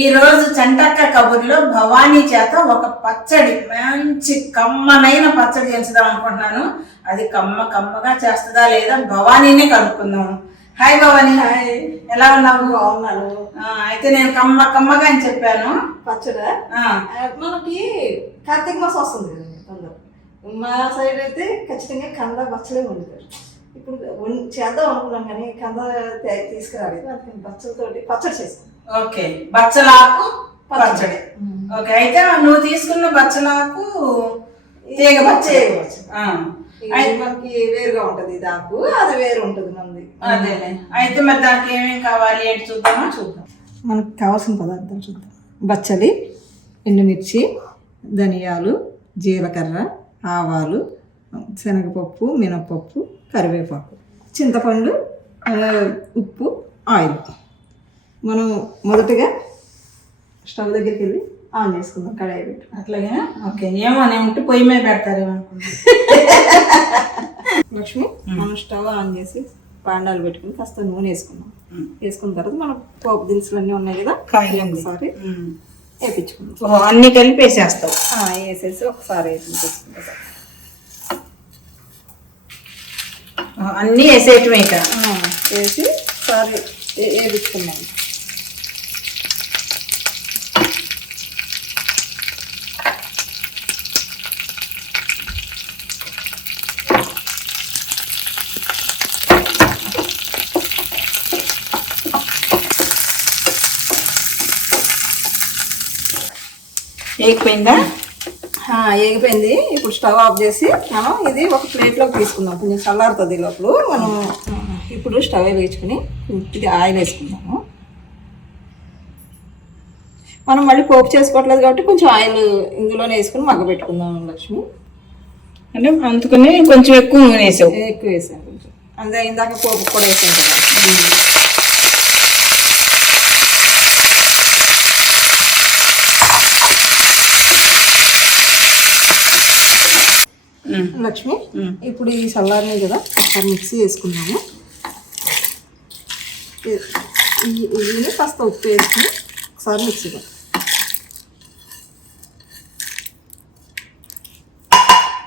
ఈ రోజు చంటక్క కబుర్లో భవానీ చేత ఒక పచ్చడి మంచి కమ్మనైన పచ్చడి చేద్దాం అనుకుంటున్నాను. అది కమ్మ కమ్మగా చేస్తుందా లేదా భవానీనే కనుక్కుందాం. హాయ్ భవానీ. హాయ్. ఎలా ఉన్నావు? బాగున్నాను. అయితే నేను కమ్మ కమ్మగా అని చెప్పాను. పచ్చడా? మనకి కార్తీక మాసం వస్తుంది మా సైడ్ అయితే ఖచ్చితంగా కంద బచ్చలే వండుతారు. ఇప్పుడు చేద్దాం అనుకున్నాం కానీ కంద తీసుకురాలేదు. అందుకని బచ్చలతోటి పచ్చడి చేస్తాం ఓకే బచ్చలాకు పచ్చడి. ఓకే అయితే నువ్వు తీసుకున్న బచ్చలాకు తీగ ఇది మనకి వేరుగా ఉంటది ఇది ఆకు అది వేరు ఉంటది మనది. అదేలే. అయితే మరి దానికి ఏమేమి కావాలి? ఏంటి చూద్దామా? చూద్దాం. మనకు కావాల్సిన పదార్థాలు చూద్దాం. బచ్చలి ఎండుమిర్చి ధనియాలు జీలకర్ర ఆవాలు శనగపప్పు మినపప్పు కరివేపాకు చింతపండు ఉప్పు ఆయిల్. మనం మొదటగా స్టవ్ దగ్గరికి వెళ్ళి ఆన్ చేసుకుందాం కడాయి పెట్టి. అట్లాగే ఓకే. ఏమో ఉంటే పొయ్యి మీద పెడతారేమో. లక్ష్మి మనం స్టవ్ ఆన్ చేసి పాండాలు పెట్టుకుని కాస్త నూనె వేసుకుందాం. వేసుకున్న తర్వాత మన పోపు దినుసులు అన్నీ ఉన్నాయి కదా కాయండి. ఒకసారి. వేపించుకుందాం. అన్ని కలిపి వేసేస్తావు. వేసేసి ఒకసారి వేపించేసుకుంటాం అన్నీ వేసేయటమే వేసి వే- వేపించుకున్నాం వేగిపోయిందా ఆ, వేగిపోయింది ఇప్పుడు స్టవ్ ఆఫ్ చేసి మనం ఇది ఒక ప్లేట్లోకి తీసుకుందాం. కొంచెం చల్లారుతుంది లోపల. మనం ఇప్పుడు స్టవ్ వెలిగించుకుని ఇది ఆయిల్ వేసుకుందాము. మనం మళ్ళీ పోపు చేసుకోవట్లేదు కాబట్టి కొంచెం ఆయిల్ ఇందులోనే వేసుకుని మగ్గ పెట్టుకుందాం లక్ష్మి. అంటే అందుకని కొంచెం ఎక్కువ నూనె వేసావు. ఎక్కువ వేసాను కొంచెం. అంతే ఇందాక పోపు కూడా వేసాను. కదా లక్ష్మి. ఇప్పుడు ఈ చల్లారినాయి కదా ఒకసారి మిక్సీ ఈ ఇవి కాస్త ఉప్పు వేసుకుని ఒకసారి మిక్సీ.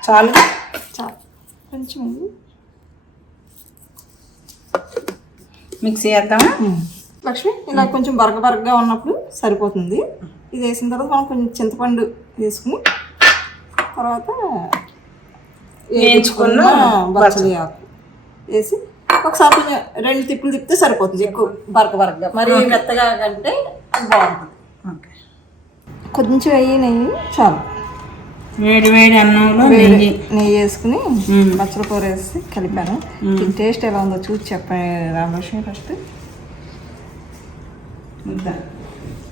చాలు? చాలు. కొంచెం మిక్సీ వేద్దామా లక్ష్మి ఇలా కొంచెం బరగ బరగగా ఉన్నప్పుడు సరిపోతుంది. ఇది వేసిన తర్వాత మనం కొంచెం చింతపండు వేసుకుని తర్వాత వేయించుకున్న బచ్చలి ఆకు. వేసి ఒకసారి కొంచెం రెండు తిప్పులు తిప్పితే సరిపోతుంది ఎక్కువ బరక బరకగా. మరి మెత్తగా కంటే బాగుంటుంది. కొంచెం వెయ్యి నెయ్యి చాలు. వేడి వేడి అన్నంలో నెయ్యి. నెయ్యి వేసుకుని. బచ్చల కూర వేసి కలిపాను. టేస్ట్ ఎలా ఉందో చూసి చెప్పండి రామలక్ష్మి ఫస్ట్. ముద్ద.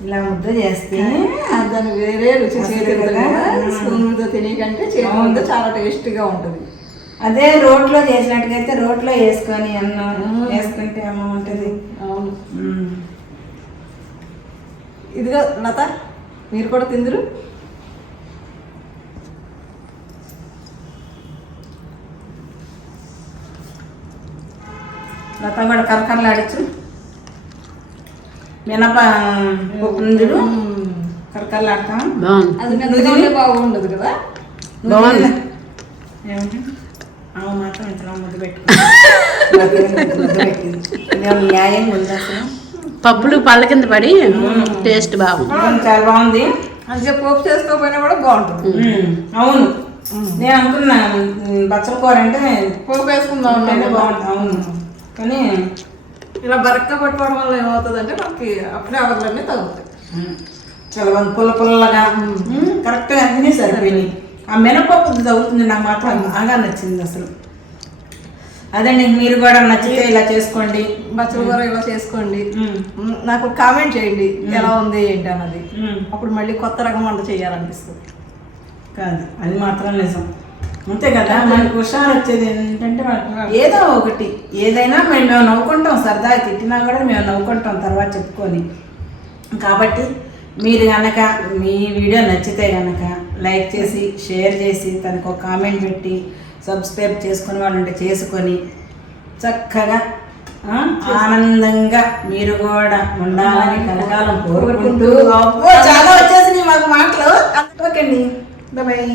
ఇలా ముద్ద చేస్తే దాని వేరే రుచి స్పూన్తో తినేకంటే చేతి చాలా టేస్టీగా ఉంటుంది. అదే రోట్లో చేసినట్టుగైతే రోట్లో వేసుకొని అన్నం వేసుకుంటే ఏమో ఉంటుంది. అవును. ఇదిగో లత మీరు కూడా తిందురు. లత కూడా కరకరలాడచ్చు. మినప పుంజుడు కరకరలాడతాం. అది మెత్తగా బాగుండదు కదా? బాగుంది. ఏమిటి? ఆమె మాత్రం ఇంతలో ముద్ద పెట్టుకుంది ముద్ద పెట్టింది ఇదేమో న్యాయంగా ఉంది అసలు పప్పులు పళ్ళ కింద పడి టేస్ట్ బాగుంది. చాలా బాగుంది. అందుకే పోపు చేసుకోకపోయినా కూడా బాగుంటుంది. అవును. నేను అనుకున్నా బచ్చల కూర అంటే పోపు వేసుకుందాం ఉంటేనే బాగుంటుంది. అవును. కానీ ఇలా బరక్క పట్టుకోవడం వల్ల ఏమవుతుంది అంటే మనకి అప్పుడే అవర్లన్నీ తగ్గుతాయి ఉమ్, చాలా బాగుంది పుల్ల పుల్లగా కరెక్ట్గా అన్నీ సరిపోయినాయి. ఆ మినపప్పు తగ్గుతుంది నాకు మాత్రం బాగా నచ్చింది అసలు. అదండి మీరు కూడా నచ్చితే ఇలా చేసుకోండి. బచ్చల కూర ఇలా చేసుకోండి. నాకు కామెంట్ చేయండి ఎలా ఉంది ఏంటి అన్నది. అప్పుడు మళ్ళీ కొత్త రకం వంట చేయాలనిపిస్తుంది. కాదు అది మాత్రం నిజం. అంతే కదా మనకి హుషారు వచ్చేది ఏంటంటే మనకి ఏదో ఒకటి. ఏదైనా మేము మేము నవ్వుకుంటాం సరదాగా తిట్టినా కూడా మేము నవ్వుకుంటాం తర్వాత చెప్పుకొని. కాబట్టి మీరు కనుక మీ వీడియో నచ్చితే కనుక లైక్ చేసి షేర్ చేసి తనకు ఒక కామెంట్ పెట్టి సబ్స్క్రైబ్ చేసుకుని వాళ్ళు ఉంటే చేసుకొని చక్కగా ఆనందంగా మీరు కూడా ఉండాలని కలకాలం కోరుకుంటూ చాలా వచ్చేసినాయి మాకు మాటలు. ఓకే అండి బాయ్.